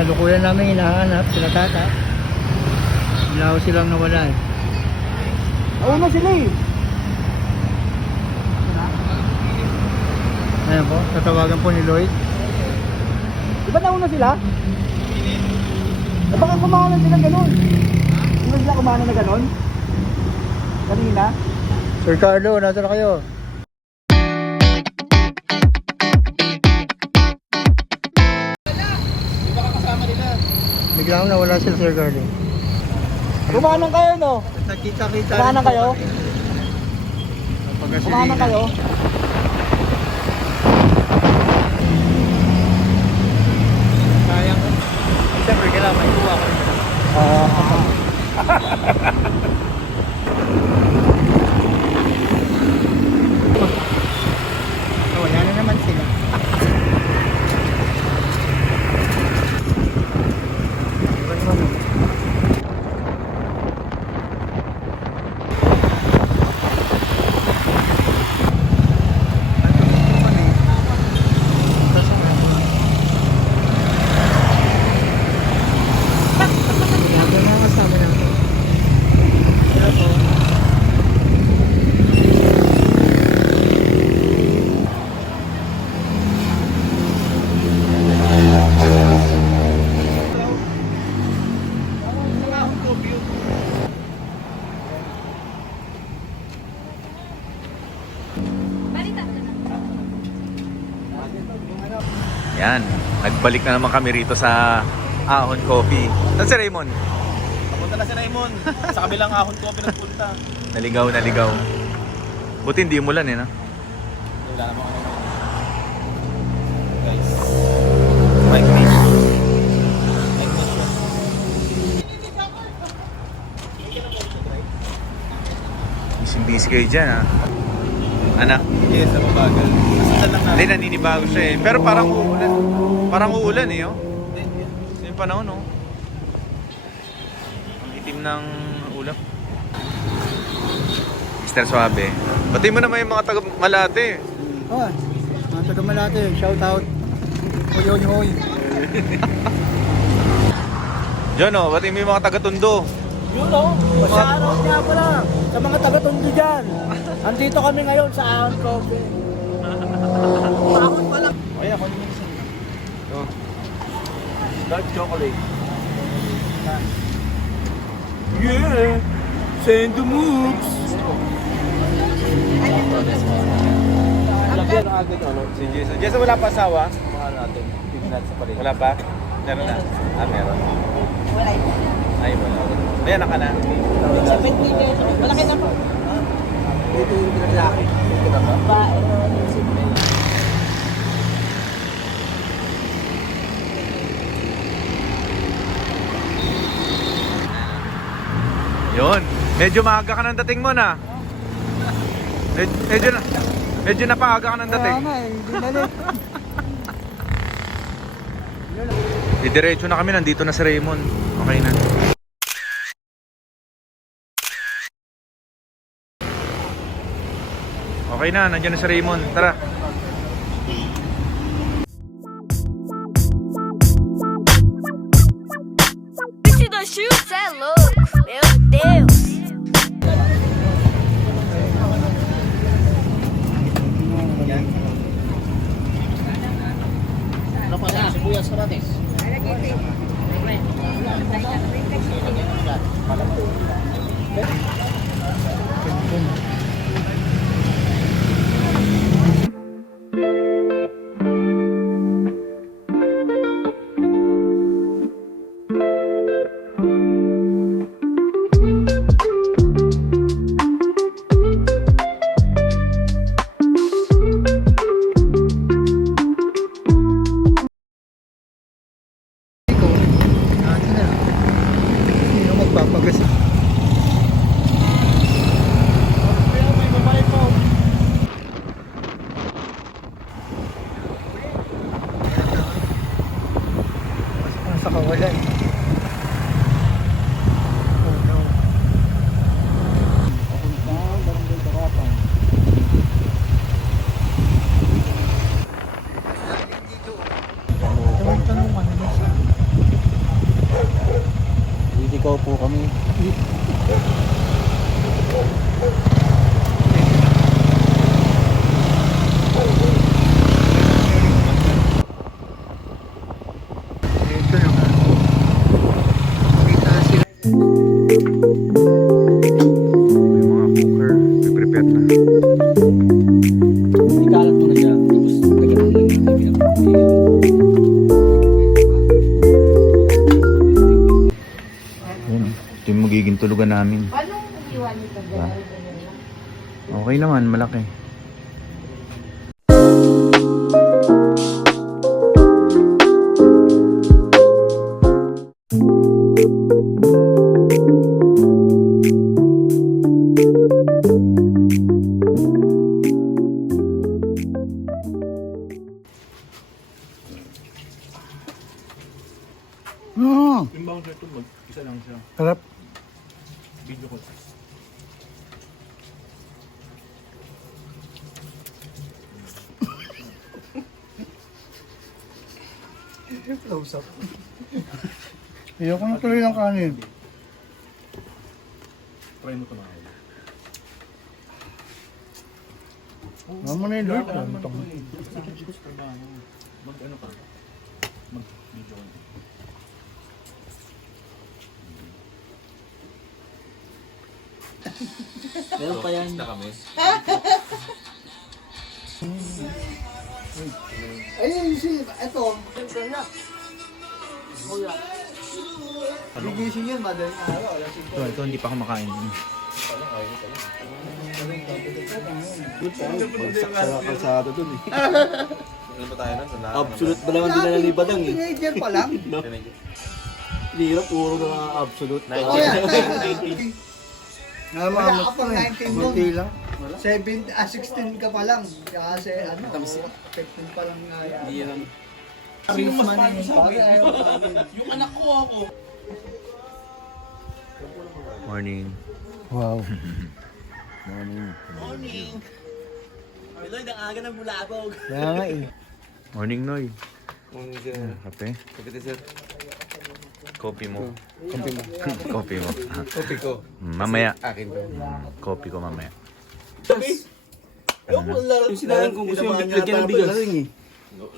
Kalukuyan namin hinahanap sila tata. Ilaw silang nawala eh. Nauna sila eh. Ayan po, tatawagan po ni Lloyd. Di ba nauna sila? Eh baka kumahalan sila ganun. Hindi ba sila kumahalan na ganun? Kanina? Sir Carlo, nasa na kayo? Di ba kasama nila? Biglang nawala sila Sir Carlo. Kumahalan kayo no? Nakita-kita. Kumahalan kayo? Kumahalan kayo? Sayang. Siyempre, kailangan may kuha ko rin. Wala na naman sila. Yan, nagbalik na naman kami rito sa Ahon Coffee. Saan si Raymond? Papunta na si Raymond. Sa kabilang Ahon Coffee nagpunta. Naligaw. Buti hindi umulan eh, no? Wala naman ano. Guys. Mike Fish. Mike Fish yun. Busy kayo dyan, ha? Anak? Yes, sa mabagal. Nasasal lang Hindi, natin. naninibago siya eh. Pero parang uulan. Parang uulan eh, oh. Yung panahon, oh. Ang itim ng ulap. Mr. Suabe. Pati mo naman yung mga taga Malate. Oh, mga taga Malate, shout out. Hoy, hoy. John, oh, pati mo yung mga taga Tondo. Yun o, shoutout nga pala sa mga taga-Tondo dyan. Andito kami ngayon sa Ahon Coffee. Ahon pa lang. Ay, ako naman isa. Oh. Dark chocolate. Yeah! Send the moves! Lagyan ng agad ano. Si Jason. Jason, wala pa asawa? Mahal natin. Tignan sa paligid. Wala pa? Meron na? Ah, meron. Wala yun. Ay, wala. May anak ka na? 70 pesos. Malaki na po. Dito yung pinalaki. Babae. Yun. Medyo maaga ka ng dating mo na. Medyo napaaga ka ng dating. Kaya nga eh, hindi nalit. Didiretso na kami, nandito na si Raymond. Okay na. Okay na, nandiyan na si Raymond. Tara. Gente da Chiu, cê é louco, meu Deus. Ano pa na? Sibuyas ka natin. Sino magpapagas? Sa kawalan. Oh no. Tanong-tanong ano ba siya? Nagpaupo kami. Ito na. Kita sila. May mga cooker. Pre-prepare na. Ikalat mo na siya. Tapos, lagyan mo lang yung pinag-prepare. Yun. Ito yung magiging tulugan namin. Paano iwan ito? Diba? Okay naman, malaki. Sarap. Ayoko na tuloy ng kanin. Try mo ito mga Mama na yung Lord. Mag-ano ka? Mag-video ka. Meron pa yan. Na kami. Ayun, ito. Gigising yan, madaling araw. Ito hindi pa ako makain. Bagsak sa kalsada dun eh. Ano ba tayo nun? Absolute ba naman din na nalibadang eh? Teenager pa lang. Hindi, puro na absolute. Wala ka pang 19 mo. lang. 16 ka pa lang. Kasi ano, 15 pa lang nga yan. Hindi yan. Sino mas paano sa akin? Yung anak ko ako. Morning. Wow. Lloyd, ang aga ng bulabog. Kaya nga eh. Morning, Noy. Morning sir. Kape? Kapite sir. Kopi mo. Kampi mo. Kopi mo. Kopi ko. Mamaya. Akin to. Kopi ko mamaya. Yung sinabi kong gusto yung lagyan ng bigas.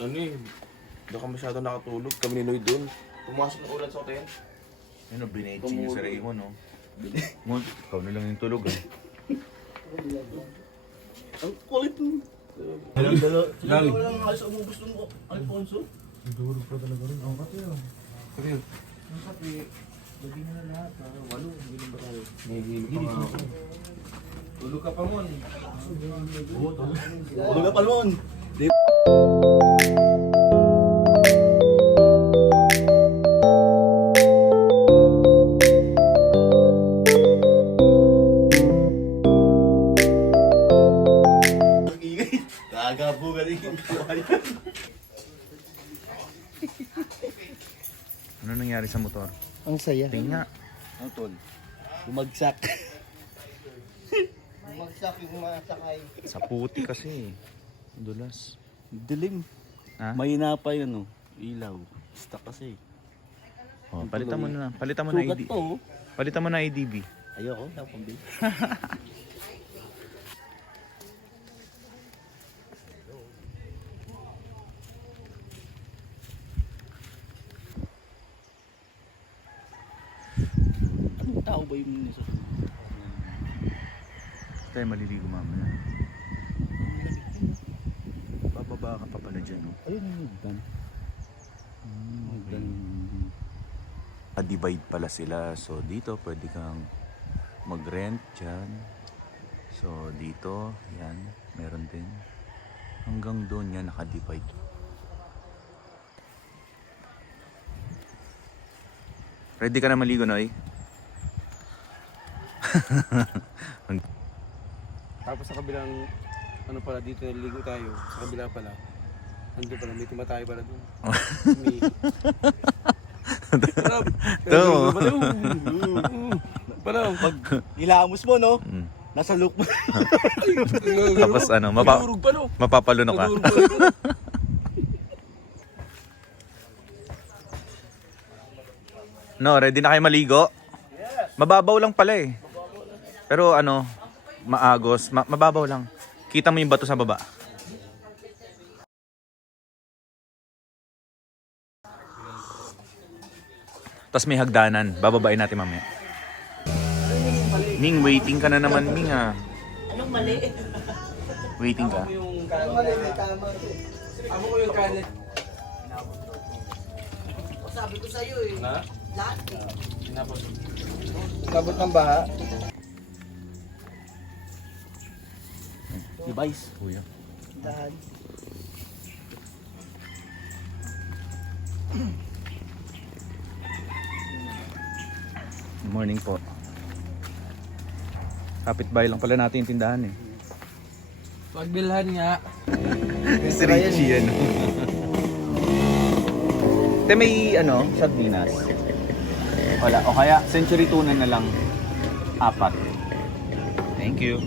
Ano eh. Doon ka masyado nakatulog. Kami ni Lloyd doon. Pumasok ng ulan sa hotel. Ano, binetching niyo sa Raymond, no? Mon, ikaw na lang yung tulog, eh. Ang kulit mo. Galing. Walang halos umubos ng Alfonso. Tulog ka pa mon. Tulog ka palmon. Gagabuga rin yung buhay. Ano nangyari sa motor? Ang saya. Tinga. Ano tol? Bumagsak. Magsak yung mga sakay. Sa puti kasi, eh. Dulas. Dilim. Ha? Mahina pa yun oh. Ilaw. Stuck kasi. Oh, palitan mo na. Palitan mo na Sugat ID. to oh. Palitan mo na IDB. Ayoko, daw pambili. Anong tao ba yung nasa Tayo maliligo mamaya. Bababa ka pa pala dyan, no? ayun yung hagdan. Hagdan. Divide pala sila. So, dito pwede kang mag-rent dyan. So, dito, yan. Meron din. Hanggang doon yan, naka-divide. Ready ka na maligo, Noy? Tapos sa kabilang, ano pala, dito naliligo tayo. Sa kabila pala. Ando pala, may tumatay pala doon. May... Ito. Parang pag ilamos mo no, Mm. nasa look mo. Tapos ano, Nalurog pa no? mapapalunok ka. Nalurog pa. No, ready na kayo maligo? Mababaw lang pala eh. Pero ano, maagos, mababaw lang. Kita mo yung bato sa baba. Tapos may hagdanan. Bababain natin mamaya. Ming, waiting ka na naman, Ming ah. Anong mali? Waiting ka? Yung Mali, may tama. Amo ko yung kanin. Sabi ko sa'yo eh. Na? Lahat eh. Tinapos. Labot ng baha. Device. Kuya. Dahan. Morning po. Kapitbahay lang pala natin yung tindahan eh. Pagbilhan nga. Si Richie ano. Te may ano, sardinas. Wala. O kaya century tuna na lang. 4. Thank you.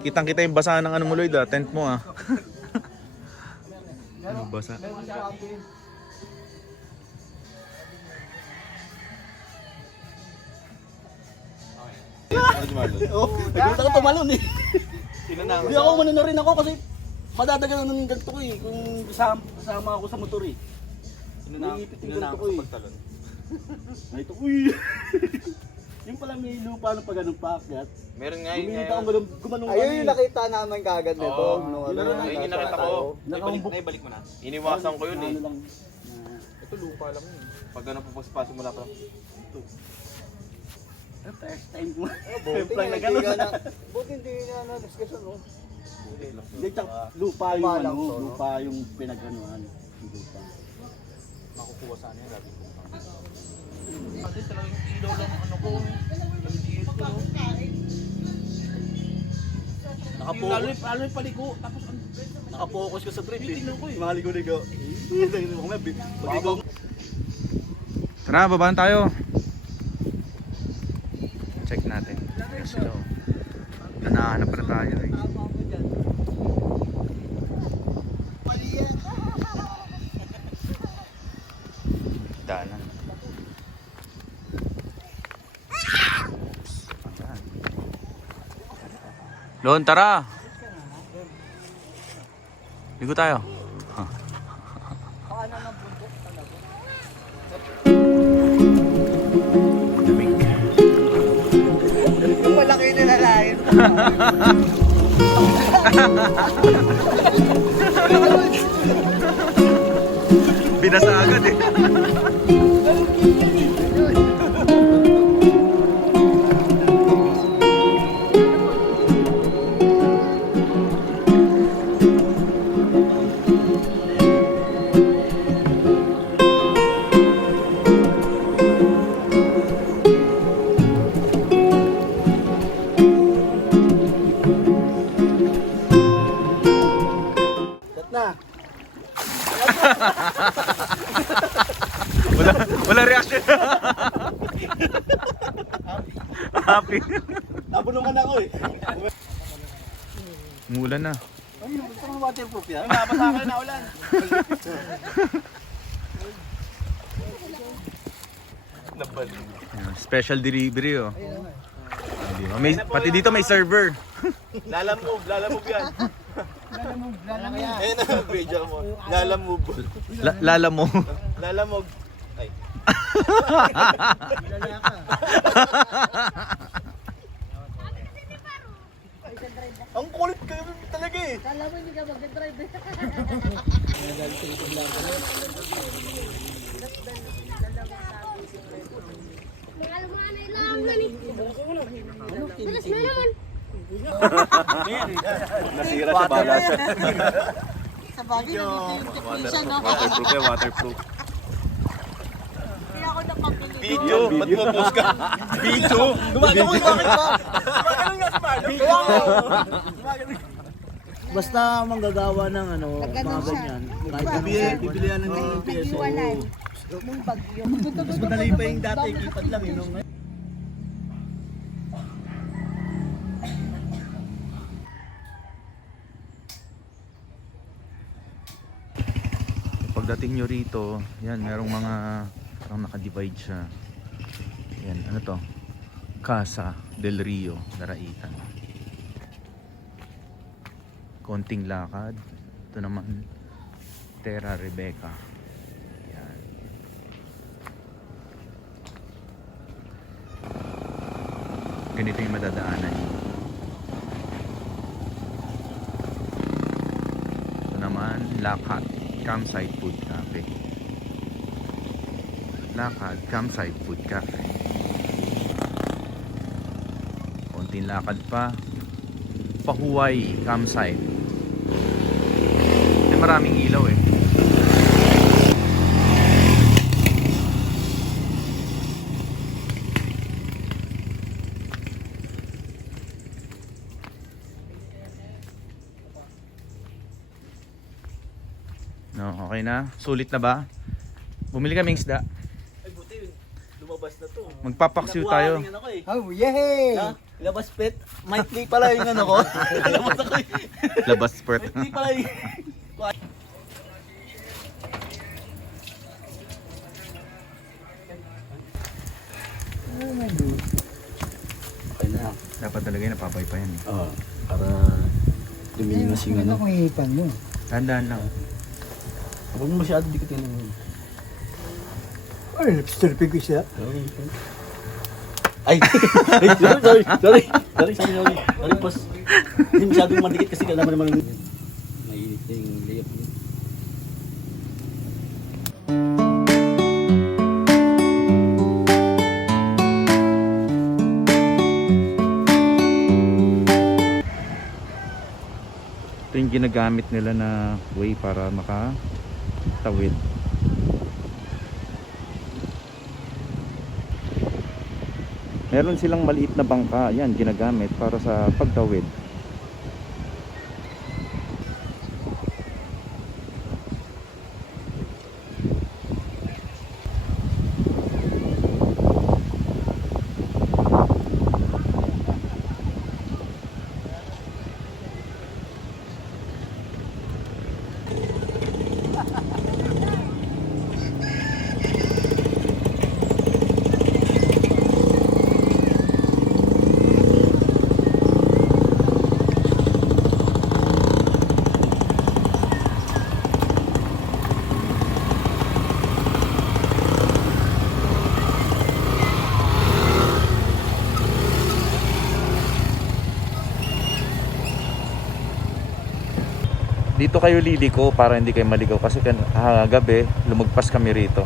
Kitang-kita yung basahan ng ano mo, Lloyd, tent mo ah. Ano basa? Nagpunta ka tumalon eh. Hindi ako manuna rin ako kasi madadagan ng ganito ko eh. Kung kasama ako sa motor eh. Nangipit yung ganito ko eh. Ay ito, uy! Yung pala may lupa ng pag-anong paakyat. Meron nga Guminita akong gumanong Ayun yung nakita namin kagad nito. Oo. Ayun yung nakita ko. Nakaumbok. Naibalik mo na. Iniwasan ko yun eh. Ano lang. Ito lupa lang yun. Pag ganun po pagspasok mula pa. First time ko. Buti Plan na hindi gano'n. ka na. Buti hindi na na-discussion, no? Hindi, tsaka lupa yung Lupa lang ano, to, no? lupa yung pinag-anuhan. Yung lupa. Makukuha sana yun. Sabi ko. Lalo yung paliko, tapos nakapokus ka sa trip eh. Mga ligo-ligo. Pag-ligo. Tara, babaan tayo. Check natin. Yes, hello. Nanahanap na tayo eh. Dana. Lon, tara! Ligo tayo. Lamig. Malaki nilalain. Binasa agad eh. Na. Wala reaction. Happy. Nabulungan ako eh. Umulan na. Ay, gusto mo waterproof yan? Nabasa ka na ulan. Special delivery oh. Hindi mo. Pati dito may server. Lalamove yan. Ayun na, video mo. Lalamove. Lala mo. Lalamog. Ay. Ang kulit kayo talaga eh. Nasira sa bagas. Sa bagay, nag-filtration siya, no? Waterproof yan, waterproof. Hindi ako napapili. Video? Ba't mo post ka? Video? Gumagano ko bakit ba? Gumagano nga sa Marlo. Basta manggagawa ng ano, mga ganyan. Kahit bibili yan ng PSO. Mong bagyo. Mas madali pa yung dati, kipad lang yun. pagdating nyo rito, yan, merong mga parang nakadivide siya. Yan, ano to? Casa del Rio, Daraitan. Konting lakad. Ito naman, Terra Rebecca. Yan. Ganito yung madadaanan nyo. Ito naman, Lakad Campsite Food Cafe. Lakad Campsite Food Cafe. Konting lakad pa. Pahuway Campsite. May maraming ilaw eh. No, okay na? Sulit na ba? Bumili kaming isda. Ay buti, lumabas na to. Magpapaksiw tayo. Nakuha ako eh. Oh, yay! Ha? Labas pet. Might be pala yung ano ko. Labas ako eh. Labas spurt. Might be pala yung... Okay na. Dapat talaga yung napapay pa yan eh. Oo. Para luminas yung ano. kung hipan mo? Tandaan lang. Huwag mo masyado dikitin ng... Ay, nagsisterping ko siya. Ay! Sorry, boss. Hindi masyadong madikit kasi kailangan naman mainit na yung layup mo. Ito yung ginagamit nila na way para makatawid. Meron silang maliit na bangka, yan ginagamit para sa pagtawid. Dito kayo liliko para hindi kayo maligaw kasi gabi lumagpas kami rito.